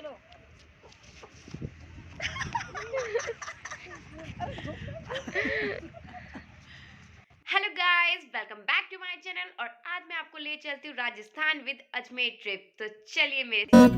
Hello guys, welcome back to my channel. और आज मैं आपको ले चलती हूँ राजस्थान विद अजमेर ट्रिप। तो चलिए मेरे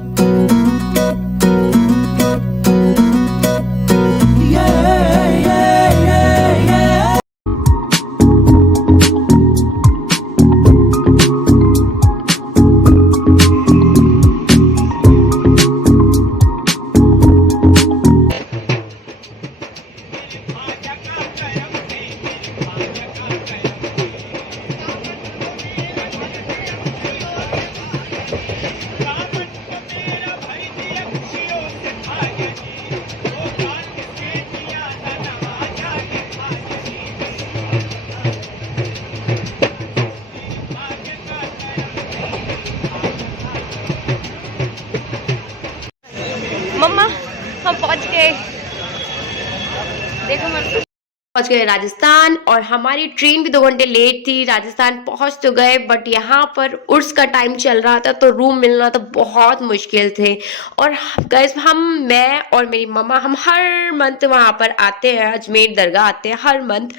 मम्मा हम पहुंच गए। देखो मैं पहुंच गए राजस्थान, और हमारी ट्रेन भी 2 घंटे लेट थी। राजस्थान पहुंच तो गए, बट यहाँ पर उर्स का टाइम चल रहा था तो रूम मिलना तो बहुत मुश्किल थे। और गाइस मैं और मेरी मम्मा हम हर मंथ वहाँ पर आते हैं, अजमेर दरगाह आते हैं हर मंथ।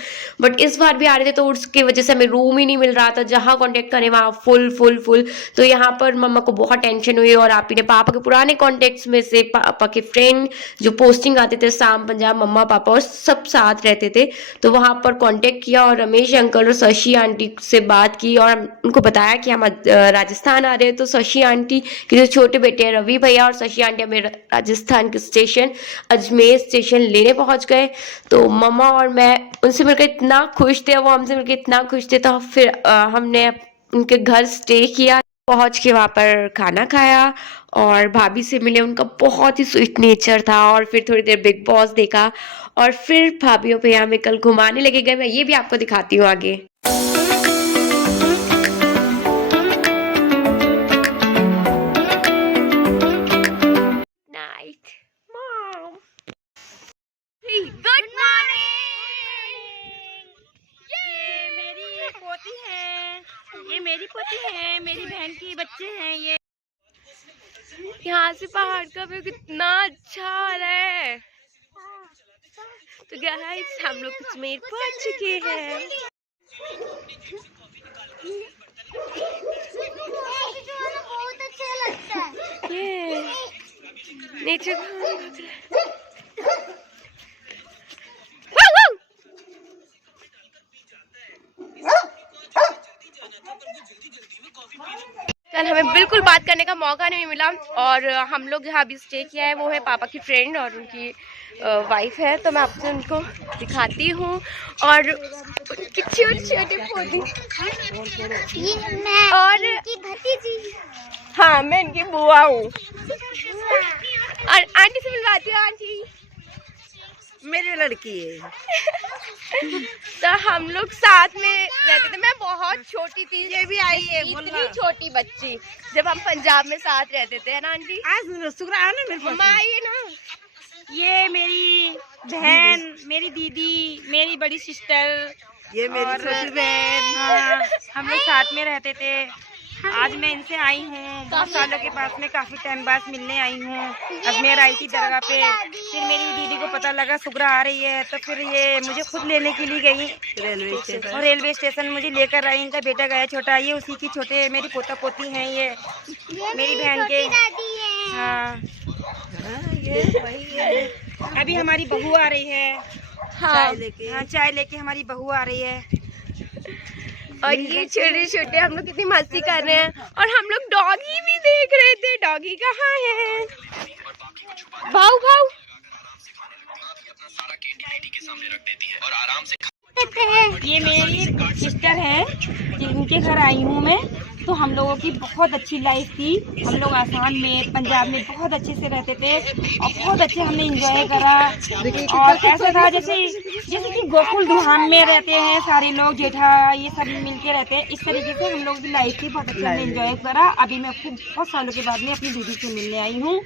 बट इस बार भी आ रहे थे तो उर्स की वजह से हमें रूम ही नहीं मिल रहा था। जहाँ कॉन्टेक्ट करें वहाँ फुल फुल फुल। तो यहाँ पर मम्मा को बहुत टेंशन हुई, और आप ही ने पापा के पुराने कॉन्टेक्ट्स में से पापा के फ्रेंड जो पोस्टिंग आते थे साम पंजाब, मम्मा पापा और सब साथ रहते थे, तो वहां पर कांटेक्ट किया और रमेश अंकल और शशि आंटी से बात की और उनको बताया कि हम राजस्थान आ रहे हैं। तो शशि आंटी के जो छोटे बेटे हैं रवि भैया और शशि आंटी हमें राजस्थान के स्टेशन अजमेर स्टेशन लेने पहुंच गए। तो मम्मा और मैं उनसे मिलकर इतना खुश थे, वो हमसे मिलकर इतना खुश थे। तो फिर हमने उनके घर स्टे किया, पहुंच के वहां पर खाना खाया और भाभी से मिले। उनका बहुत ही स्वीट नेचर था। और फिर थोड़ी देर बिग बॉस देखा, और फिर भाभीयों पे हमें कल घुमाने लगे गए। मैं ये भी आपको दिखाती हूँ आगे। Night mom, good morning. ये मेरी पोती है, मेरी बहन की बच्चे हैं ये। यहाँ से पहाड़ का व्यू कितना अच्छा आ रहा है। तो गाइस हम लोग अजमेर पहुंच चुके हैं। बहुत अच्छा लगता है ये नेचर कल हमें बिल्कुल बात करने का मौका नहीं मिला। और हम लोग जहाँ अभी स्टे किया है वो है पापा की फ्रेंड और उनकी वाइफ है। तो मैं आपसे उनको दिखाती हूँ और उनकी छोटे छोटे पौधे। और भतीजी, हाँ मैं इनकी बुआ हूँ। और आंटी से मिलवाती हूँ। आंटी मेरी लड़की है। तो हम लोग साथ में रहते थे। मैं बहुत छोटी थी, ये भी आई है, इतनी छोटी बच्ची, जब हम पंजाब में साथ रहते थे ना आंटी। आज शुक्र है ना मेरे पास। मम्मा आइए ना। ये मेरी बहन, मेरी दीदी, मेरी बड़ी सिस्टर, ये मेरी छोटी बहन। हाँ, हम लोग साथ में रहते थे। आज मैं इनसे आई हूँ बहुत सालों के पास में, काफी टाइम बाद मिलने आई हूँ। अजमेर आई थी दरगाह पे, फिर मेरी दीदी को पता लगा सुगरा आ रही है तो फिर ये मुझे खुद लेने के लिए गई रेलवे स्टेशन मुझे लेकर आई। इनका बेटा गया छोटा, ये उसी की छोटे मेरी पोता पोती हैं ये मेरी बहन के। हाँ अभी हमारी बहू आ रही है। हाँ चाय लेके हमारी बहू आ रही है। और ये छोटे छोटे हम लोग कितनी मस्ती कर रहे हैं। और हम लोग डॉगी भी देख रहे थे। डॉगी कहाँ है? भाऊ भाऊ ये मेरी सिस्टर है जिनके घर आई हूँ मैं। तो हम लोगों की बहुत अच्छी लाइफ थी। हम लोग आसाम में पंजाब में बहुत अच्छे से रहते थे और बहुत अच्छे हमने एंजॉय करा। और ऐसा था जैसे कि गोकुल दुहान में रहते हैं सारे लोग, जेठा ये सब मिल के रहते हैं। इस तरीके से हम लोग की लाइफ थी, बहुत अच्छा हमने एंजॉय करा। अभी मैं आपको बहुत सालों के बाद में अपनी दीदी से मिलने आई हूँ।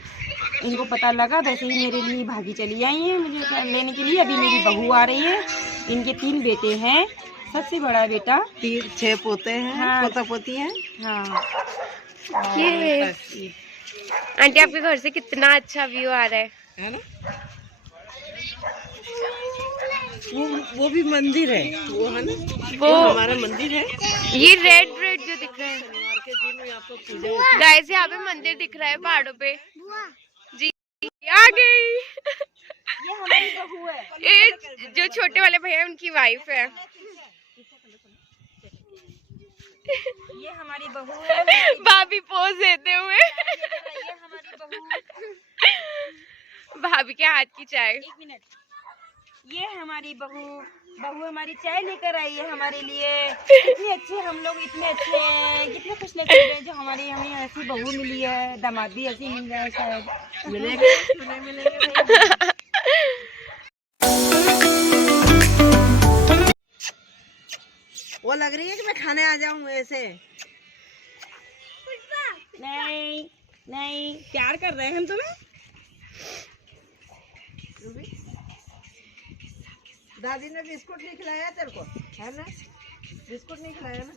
इनको पता लगा, वैसे ही मेरे लिए भागी चली आई हैं मुझे लेने के लिए। अभी मेरी बहू आ रही है। इनके 3 बेटे हैं, सबसे बड़ा बेटा 6 पोते हैं। हाँ, पोता पोती हैं। हाँ ये आंटी आपके घर से कितना अच्छा व्यू आ रहा है ना। वो भी मंदिर है, वो है ना, वो हमारा मंदिर है। ये रेड रेड जो दिख रहा है शनिवार के दिन यहाँ पर पूजा होती है। गाइस, यहाँ पे मंदिर दिख रहा है पहाड़ों पे। जी आ गई। ये हमारी बहू है। ये जो छोटे वाले भैया उनकी वाइफ है। ये हमारी बहू है। भाभी पोज देते हुए। ये हमारी बहू। भाभी के हाथ की चाय। 1 मिनट। ये हमारी बहू हमारी चाय लेकर आई है हमारे लिए। इतने अच्छे हम लोग, इतने अच्छे हैं, कितने खुश नसीब हैं जो हमें ऐसी बहू मिली है। दामाद भी ऐसी मिल जाए शायद। मिलेगा, नहीं मिलेगा। वो लग रही है कि मैं खाने आ जाऊं ऐसे। नहीं नहीं, प्यार कर रहे हैं हम तुम्हें। दादी ने बिस्कुट नहीं खिलाया तेरे को, है ना? बिस्कुट नहीं खिलाया ना?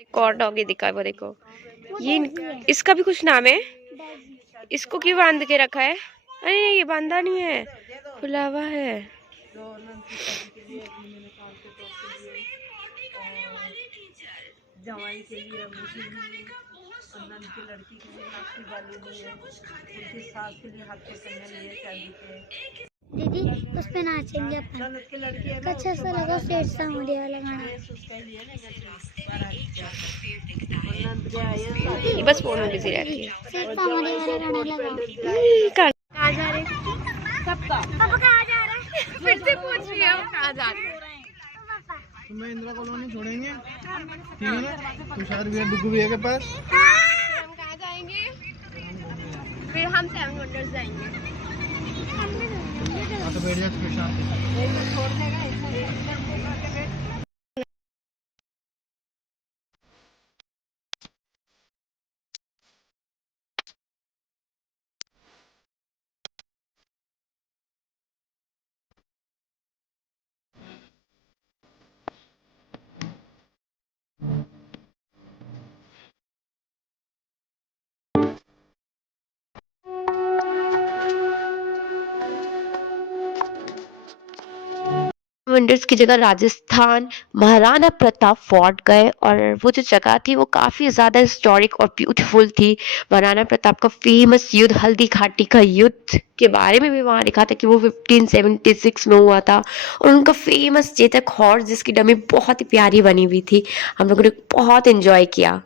एक और डॉगी दिखा है, वो देखो। ये इसका भी कुछ नाम है। इसको क्यों बांध के रखा है? अरे नहीं, ये बांधा नहीं है, खुला हुआ है। जवाई के लिए, अम्मी के लिए, नंद की लड़की के लिए नाक की बाली लिए, उनकी सास के लिए हाथ के कंगन लिए चांदी के। दीदी उस पे नाचेंगे अपन। नंद की लड़की है, अच्छा सा लगा सेठ सा मुझे वाला गाना। उसका लिए ना नंद के आए ये बस फोन में बिजी रहती है। सेठ सा मुझे वाला गाना लगा। कहाँ जा रहे हैं? सबका पापा कहाँ जा रहे हैं? फिर से पूछ रही है वो कहाँ जा रहे हैं। तुम्हें इंदिरा कॉलोनी छोड़ेंगे, ठीक है ना? तुषार भैया, डुगू भैया के पास। हम कहाँ जाएंगे? फिर हम 7 वंडर्स जाएंगे। हाँ तो बैठ जा तुषार के साथ। वंडर्स की जगह राजस्थान महाराणा प्रताप फोर्ट गए, और वो जो जगह थी वो काफ़ी ज़्यादा हिस्टोरिक और ब्यूटीफुल थी। महाराणा प्रताप का फेमस युद्ध, हल्दी घाटी का युद्ध के बारे में भी वहाँ लिखा था कि वो 1576 में हुआ था। और उनका फेमस चेतक हॉर्स जिसकी डमी बहुत ही प्यारी बनी हुई थी, हम लोगों ने बहुत इन्जॉय किया।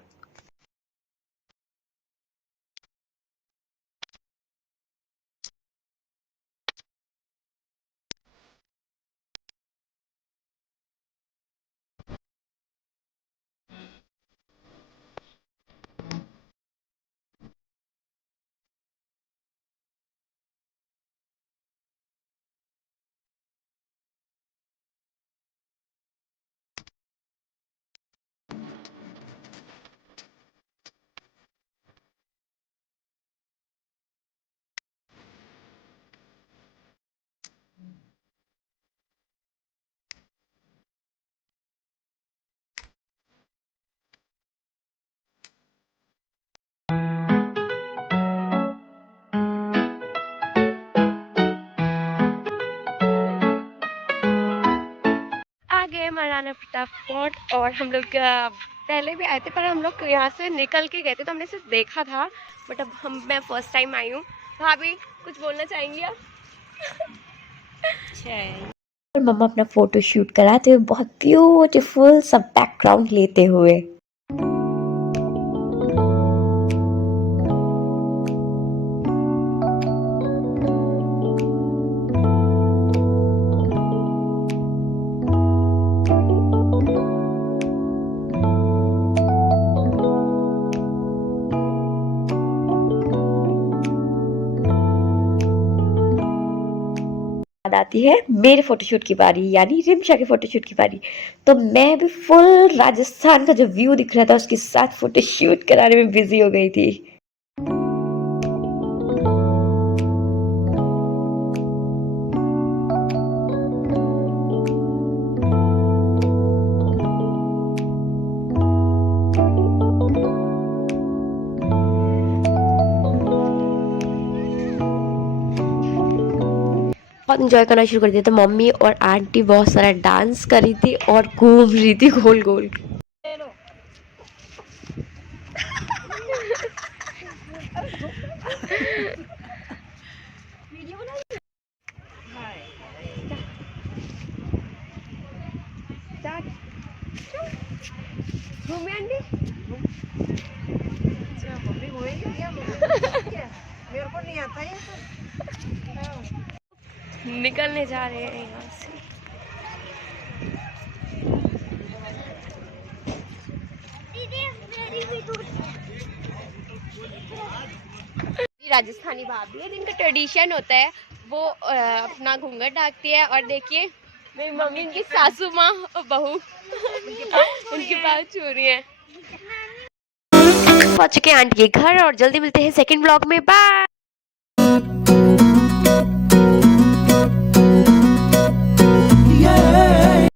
आ गए महाराणा प्रताप फोर्ट, और हम लोग पहले भी आए थे पर हम लोग यहाँ से निकल के गए थे तो हमने सिर्फ देखा था। बट अब मैं फर्स्ट टाइम आई हूँ। भाभी कुछ बोलना चाहेंगी आप? और मम्मा अपना फोटो शूट कराते हुए बहुत ब्यूटीफुल सब बैकग्राउंड लेते हुए। आती है मेरे फोटोशूट की बारी, यानी रिमशा के फोटोशूट की बारी। तो मैं भी फुल राजस्थान का जो व्यू दिख रहा था उसके साथ फोटोशूट कराने में बिजी हो गई थी। बहुत इंजॉय करना शुरू कर दिया था। मम्मी और आंटी बहुत सारा डांस कर रही थी और घूम रही थी गोल गोल। घूमे आंटी मेरे को नहीं आता ये निकलने जा रहे हैं यहाँ से। राजस्थानी भाभी है, जिनका ट्रेडिशन होता है वो अपना घूंघट ढाकती है। और देखिए मेरी मम्मी इनकी सासू माँ और बहू उनके पास छू रही है। पहुंच चुके हैं आंटी के घर और जल्दी मिलते हैं सेकंड व्लॉग में। बाय।